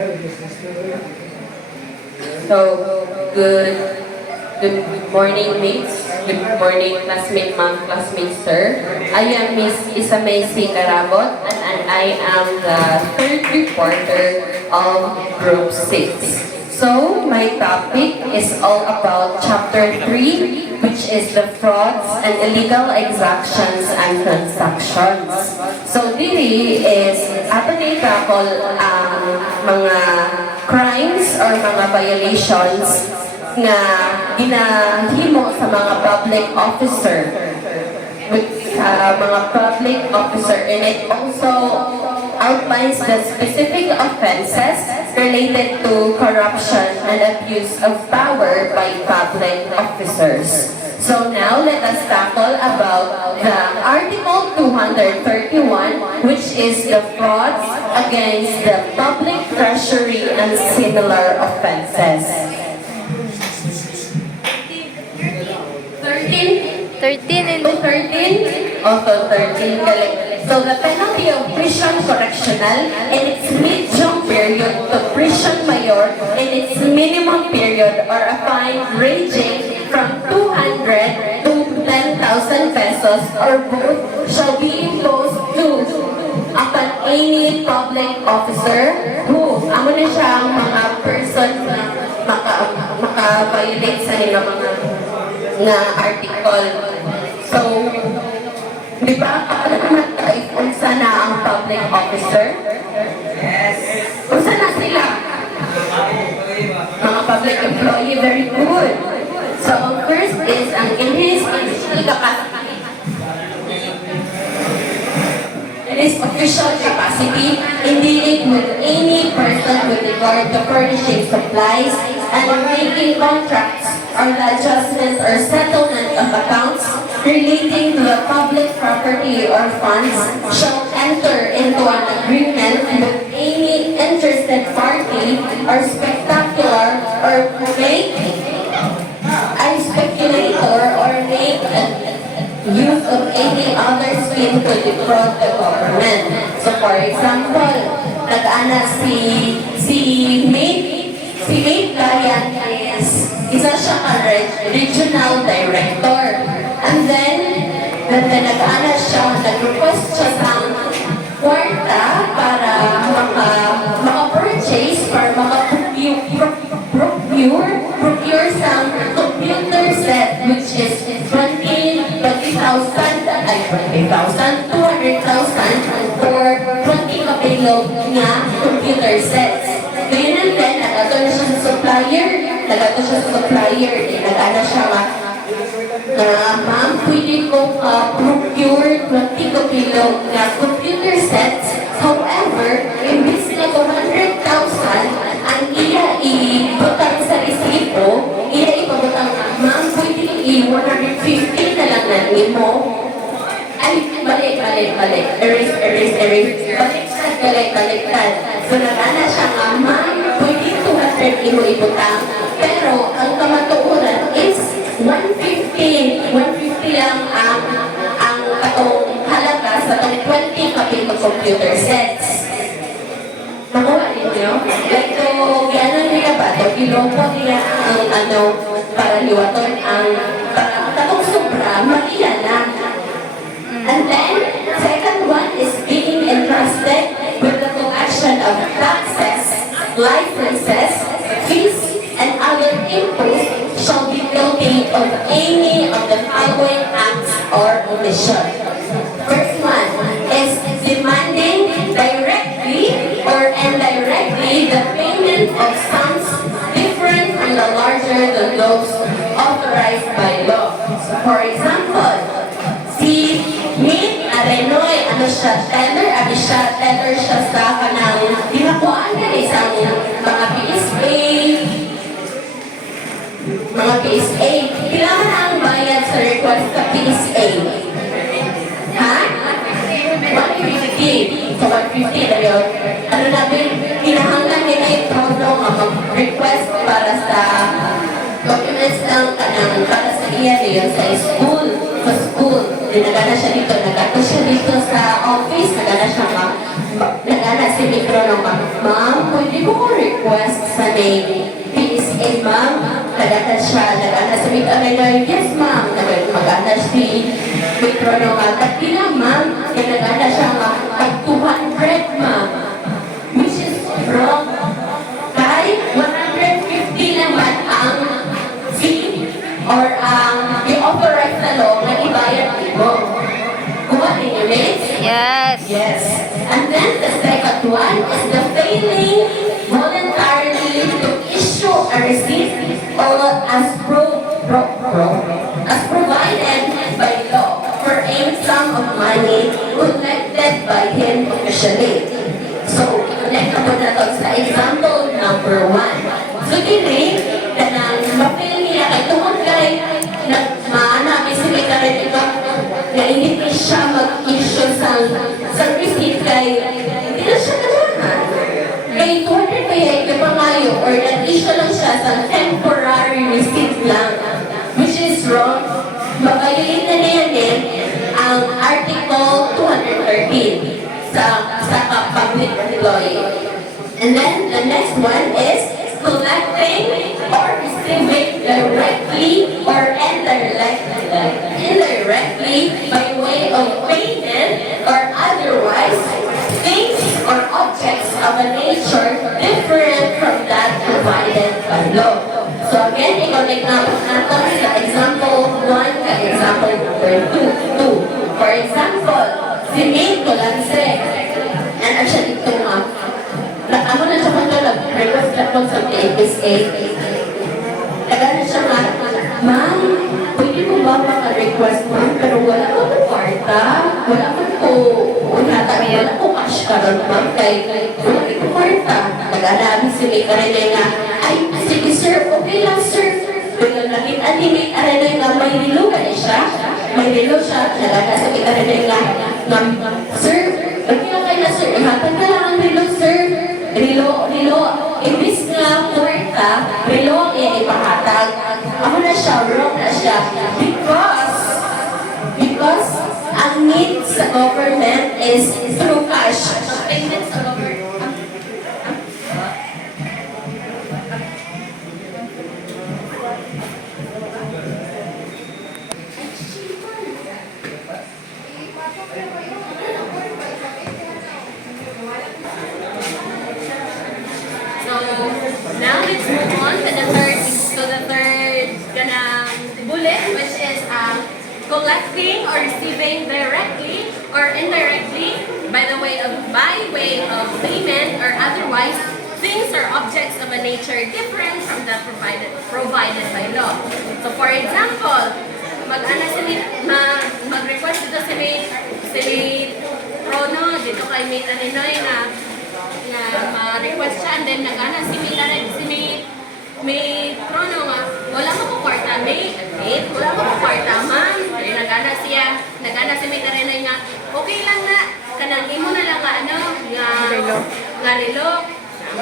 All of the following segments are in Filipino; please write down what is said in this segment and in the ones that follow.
So, good morning, mates. Good morning, classmate, ma'am, classmate, sir. I am Miss Isamay C. Carabot, and I am the third reporter of Group 6. So, my topic is all about Chapter 3, which is the frauds and illegal exactions and transactions. So, dili is ato ni tackle ang mga crimes or mga violations nga ginahimo sa mga public officer and it also outlines the specific offenses related to corruption and abuse of power by public officers. So now let us tackle about the Article 231, which is the frauds against the public treasury and similar offenses. 13? Also 13. So the penalty of prison correctional in its mid-term period to prison mayor in its minimum period or a fine ranging from 200 to 10,000 pesos or both shall be imposed upon any public officer who, amo na siya ang mga person na maka-violate sa nila mga na article. So, di ba, alam tayo kung sana ang public officer? Yes. Kung sana sila? Mga public employee, very good. So, first is ang enhanced official capacity. It is official capacity in dealing with any person with regard to furnishing supplies and making contracts or the adjustment or settlement of accounts relating to the public property or funds shall enter into an agreement with any interested party or spectacular or make a speculator or make use of any other scheme to defraud the government. So for example, nag-ana si Mate Gayan is isa siya ka regional director. And then nag-ana siya, nag-request siya sa kwarta para maka-purchase, para procure some computer set which is 200,000 for 20 kabilog na computer sets. Ngayon and then, nag-ato na siya sa supplier, nag-ana siya ma'am, pwede ko procure 20 kabilog na computer sets. However, imbis na 200,000, ang iya ibutang sa resibo, iya ipabutang, ma'am, pwede i-150 na lang na mo. Ay, balik. Baliktad. So, nagana siya nga, ma'am, pwede 200 imo ibutang. Pero, ang kamatuuran is 150 lang ang atong halaga sa itong 20 kapitong computer sets. Nakuha ninyo? Like, gano'n nila ba? Ilopot niya ang para liwaton ang tatong sobra, maliya na. And then, second one is being entrusted with the collection of taxes, licenses, fees, and other imposts shall be guilty of any of the following acts or omission. First one is demanding directly or indirectly the payment of sums different and larger than those authorized by law. So, for example, si Mate Arenoy, teller siya sa kanang dinakuan na isang mga PSA. Kailangan na ang bayad sa request sa PSA. Ha? 150. So 150 na yun. Ano namin, kinahanglan nila yung mag-request para sa documents ng kanang para sa iya niya sa school. Sa school. Nagana siya dito. Nagato siya dito sa office. Nagana siya nagana si Mikro ng ma'am, pwede ko may PSA, ma'am. Nagana siya, nagana sa Mid-America, yes, ma'am. Nagana si Metro nga, takila, ma'am. Kaya nagana siya nga, 200, ma'am. Which is wrong. Kahit 150 naman ang fee or ang i-authorize na law na ibayad mo. Kuha ninyo, Liz? Yes. Yes. And then the second one is the failing voluntarily to issue a receipt or as provided by law for a sum of money collected by him officially. So, connect na po na to sa example number 1. So, dili, kanang mapil niya kay tungkol kay maanabi si may karin ito na hindi siya mag-issue sa receipt kay hindi na siya kailangan. Kay 200 kaya ikapangayo or nag-issue lang siya sa temporary receipt lang, which is wrong. Mabayolin na yan ang Article 213 sa public employee. And then the next one is collecting or receiving directly or indirectly by way of payment or otherwise things or objects of a nature different from that provided by law. So again, i-connect natin sa example 1 ka example number 2. For example, si May Colanse, and actually dito nga, ako na siya mag-request na po sa PSA. Nagana siya nga, ma'am, pwede mo ba maka-request, ma'am? Pero wala ko po kwarta, wala ko po, wala ko cash karon, ma'am, kay wala ko kwarta. Nagana, si May Karenay nga, ay, sige sir, okay lang sir. Pero nakita ni May Karenay nga, may relo ka siya. May relo siya, nagana si May Karenay nga, ma'am, sir, okay lang kayo na sir, ihatag ka lang ang relo, sir. Relo, imbis nga kwarta, relo ang ipahatag. Ako na siya, wrong na siya. Because ang need sa government is through cash. Payment sa government. Now let's move on to the third bullet, which is collecting or receiving directly or indirectly by way of payment or otherwise things or objects of a nature different from that provided by law. So for example, mag-request dito si Prono dito kay May Taninoy na ma-request siya, and then nagana si May Trono nga, wala mo po kwarta, wala mo po kwarta, ma'am. Kaya nagana si May Tarenay nga, okay lang na, kanang imo na lang nga relo,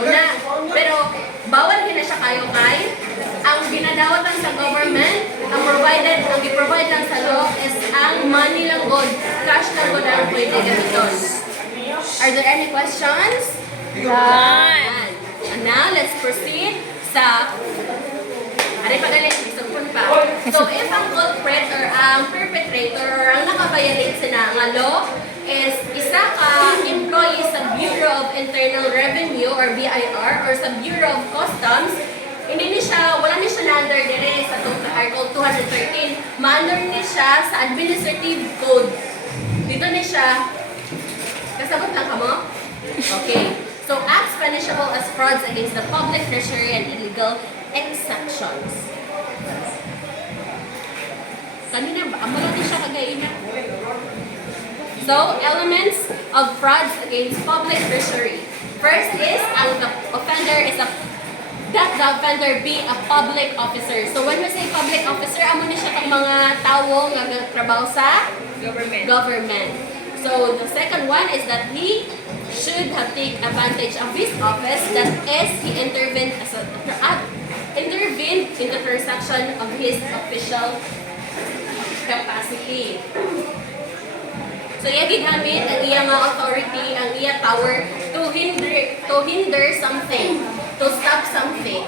na. Pero, bawal na siya kayo kay, ang ginadawat lang sa government, ang i-provide lang sa law is ang money lang god, cash lang god ang pwede gamiton. Are there any questions? None. And now, let's proceed sa So, if ang culprit or ang perpetrator or ang nakabayalate sa nga law is isa ka employee sa Bureau of Internal Revenue or BIR or sa Bureau of Customs, wala ni siya na-under dire sa Article 213. Ma-under ni siya sa Administrative Code. Dito ni siya, kasabot lang ka mo? Okay. So, acts punishable as frauds against the public treasury and illegal exactions. Kanina ba? Amala din siya kagaina. So, elements of frauds against public treasury. First is, the offender that the offender be a public officer. So, when we say public officer, amo na siya kang mga tao nga trabaho sa government. So, the second one is that he should have taken advantage of his office, that is, he intervened in the transaction of his official capacity. So, iya ginamit ang iya mga authority, ang iya power to hinder something. to stop something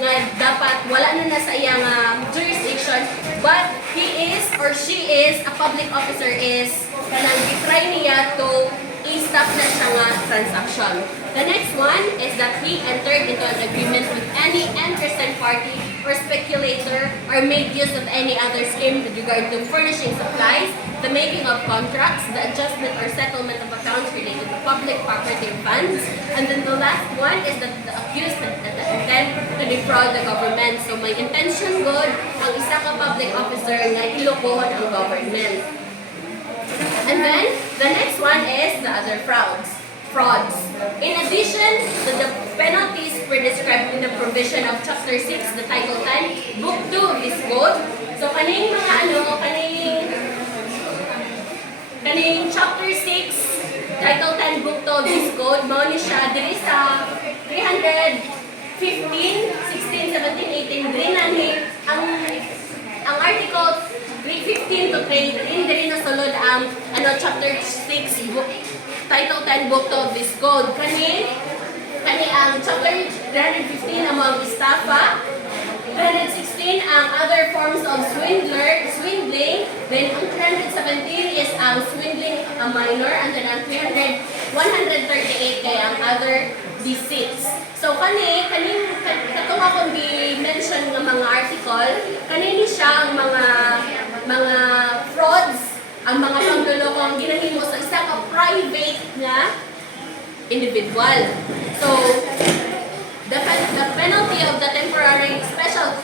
nga dapat wala na sa iyang jurisdiction, but he is or she is a public officer is kanang gitry niya to i-stop na siya nga transaction. The next one is that he entered into an agreement with any interested party or speculator or made use of any other scheme with regard to furnishing supplies, the making of contracts, the adjustment or settlement of accounts related to public property and funds, and then the last one is that the accused had the intent to defraud the government. So may intention good ang isa ka public officer nga ilokohan ang government. And then, the next one is the other frauds. In addition to the penalties prescribed in the provision of Chapter 6, the Title 10, Book 2 of this code. So, kaning mga kaning Chapter 6, Title 10, Book 2 of this code, mao ni siya diri sa 315, 16, 17, 18, diri na ni ang article 315 to 3, diri na sulod ang Chapter 6, Book Title 10, Book 2 of this code. Kani ang Chapter 315 ang mga estafa, 316 ang other forms of swindling, then ang 317 is ang swindling a minor, and then ang 138 kay ang other deceits. So kaning katong akong gi-mention nga mga article, kanini siya ang mga frauds, ang mga pangloloko ang ginahimo sa isa ka private nga individual. So the penalty of the temporary special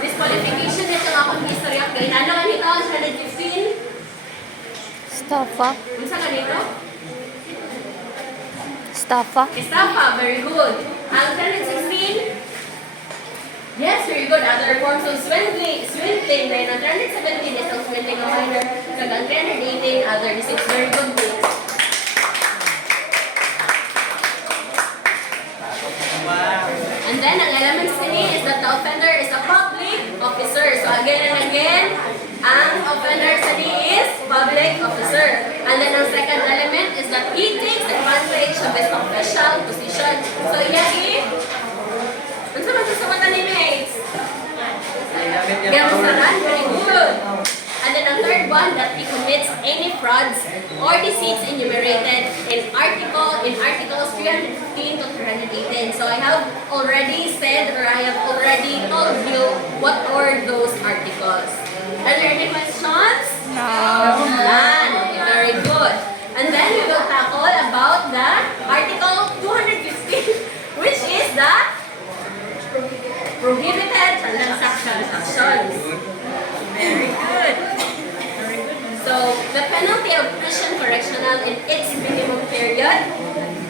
disqualification ito nga akong history of kay ano nga nito 115 Estafa. unsa nga nito? Estafa. Very good. Ang 316, yes, very good. Other forms of swindling. Then ang 317 is ang swindling of minor. So ang 318, other receipts. Very good. And then ang elements ni is that the offender is a public officer. So again and again, ang offender sa is public officer. And then ang second element is that he takes advantage of his official position. So yeah, ano sa mga sa ni mates? Gamsaran, very good. And then ang third one, that he commits any frauds or deceits enumerated in articles 315 to 318. So I have already said, or I have already told you what are those articles. Are there any questions? No. None. Okay, very good. And then we will tackle about the article 215, which is the prohibited transactions. Very good. So, the penalty of prison correctional in its minimum period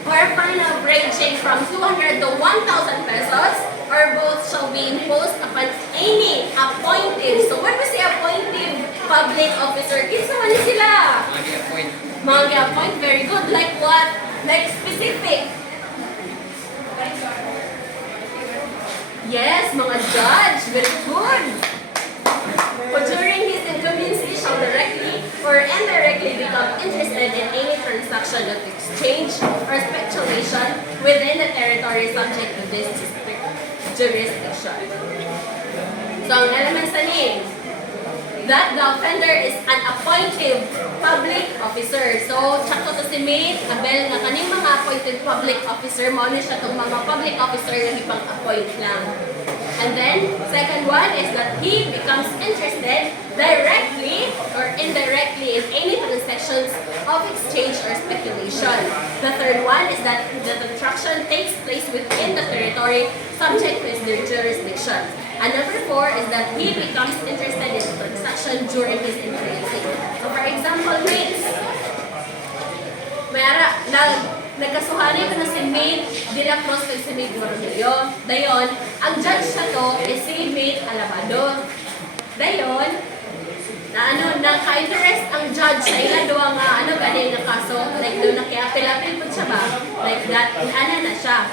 or a fine of ranging from 200 to 1,000 pesos or both shall be imposed upon any appointed. So, when we say appointed public officer, kinsa man ni sila? Mga appoint, very good. Like what? Like specific. Yes, mga judge, very good. For during his incumbency shall directly or indirectly become interested in any transaction of exchange or speculation within the territory subject to this jurisdiction. So, ang elements na ni, that the offender is an appointed public officer. So, tsaka to si Mate, Abel, nga kaning mga appointed public officer, mao ni siya itong mga public officer na ipang-appoint lang. And then, second one is that he becomes interested directly or indirectly in any transactions of exchange or speculation. The third one is that the transaction takes place within the territory subject to his jurisdiction. And number four is that he becomes interested in the transaction during his incumbency. So for example, mates, mayara, nagkasuhanay ko na si Mate de la Cruz kay si Mate Moronillo. Dayon, ang judge sa to is si Mate Alabado. Dayon, naka-interest ang judge sa ila doang gani na kaso, like doon nakiapil-apil po siya ba? Like that, na siya.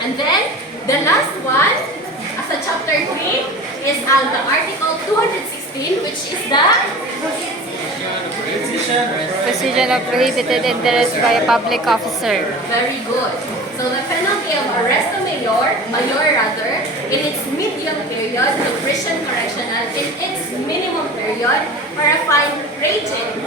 And then, the last one, as a chapter 3, is the article 216, which is the Precision of prohibited interest by a public officer. very good. So the penalty of arrest of a mayor rather, in its medium period, to prison correctional in its minimum period, or a fine ranging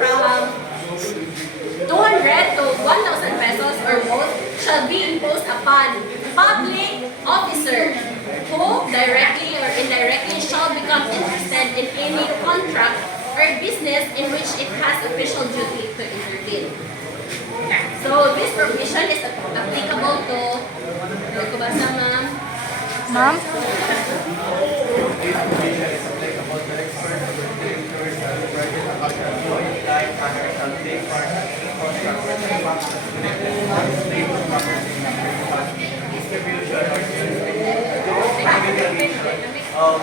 from 200 to 1,000 pesos or both shall be imposed upon public officer who directly or indirectly shall become interested in any contract or business in which it has official duty to intervene. So this provision is applicable to, ko ba sa ma'am? Ma'am?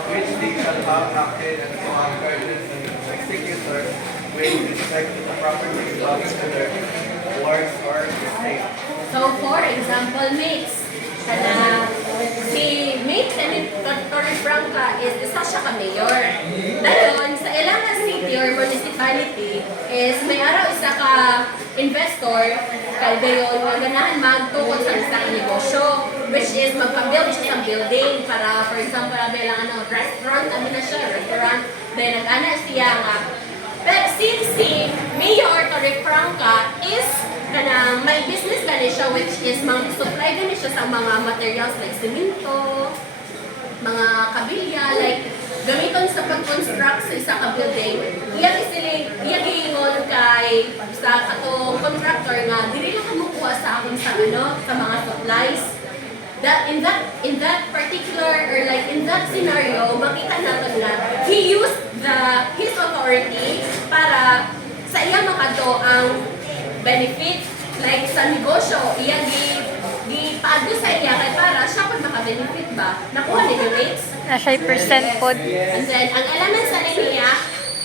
Which they shall have acted as co-occurrence and executor with respect to the property belonging to their wards or estate. So for example, mates, si mate ni Torre Franca is isa siya ka mayor. Dayon, sa Ilanga City or municipality is may araw isa ka investor kay dayon nga ganahan magtukod sa isa ka negosyo, which is magpa-build siya sa building para, for example, bilang restaurant, restaurant, then nag-ana siya nga. Pero since si Mayor Torre Franca is kanang may business gani siya, which is supply gani siya sa mga materials like semento, mga kabilya, like gamiton sa pag-construct sa isa ka building. Iya giingon kay sa katong contractor nga dili lang kumukuha sa akon sa sa mga supplies. That in that particular or like in that scenario, makita natin na he used his authority para sa iya makato ang benefit, like sa negosyo, iya gipaado sa iya kay para siya pag maka-benefit ba, nakuha ni the rates. Na siya percent pod. And then, ang elements sa niya,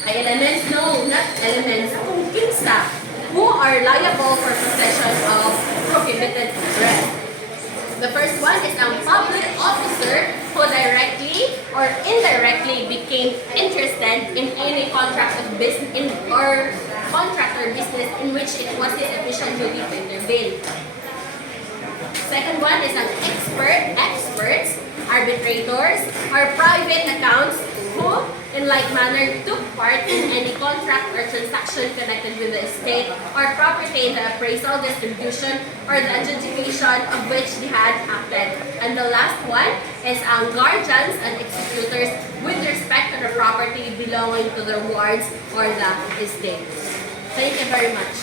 ay elements, no, not elements, kung kinsa, who are liable for possession of prohibited goods. The first one is ang public officer who directly or indirectly became interested in any contract of business or contract or business in which it was his official duty to intervene. Second one is an experts, arbitrators, or private accounts who, in like manner, took part in any contract or transaction connected with the estate or property in the appraisal, distribution, or the adjudication of which they had acted. And the last one is guardians and executors with respect to the property belonging to their wards or the estate. Thank you very much.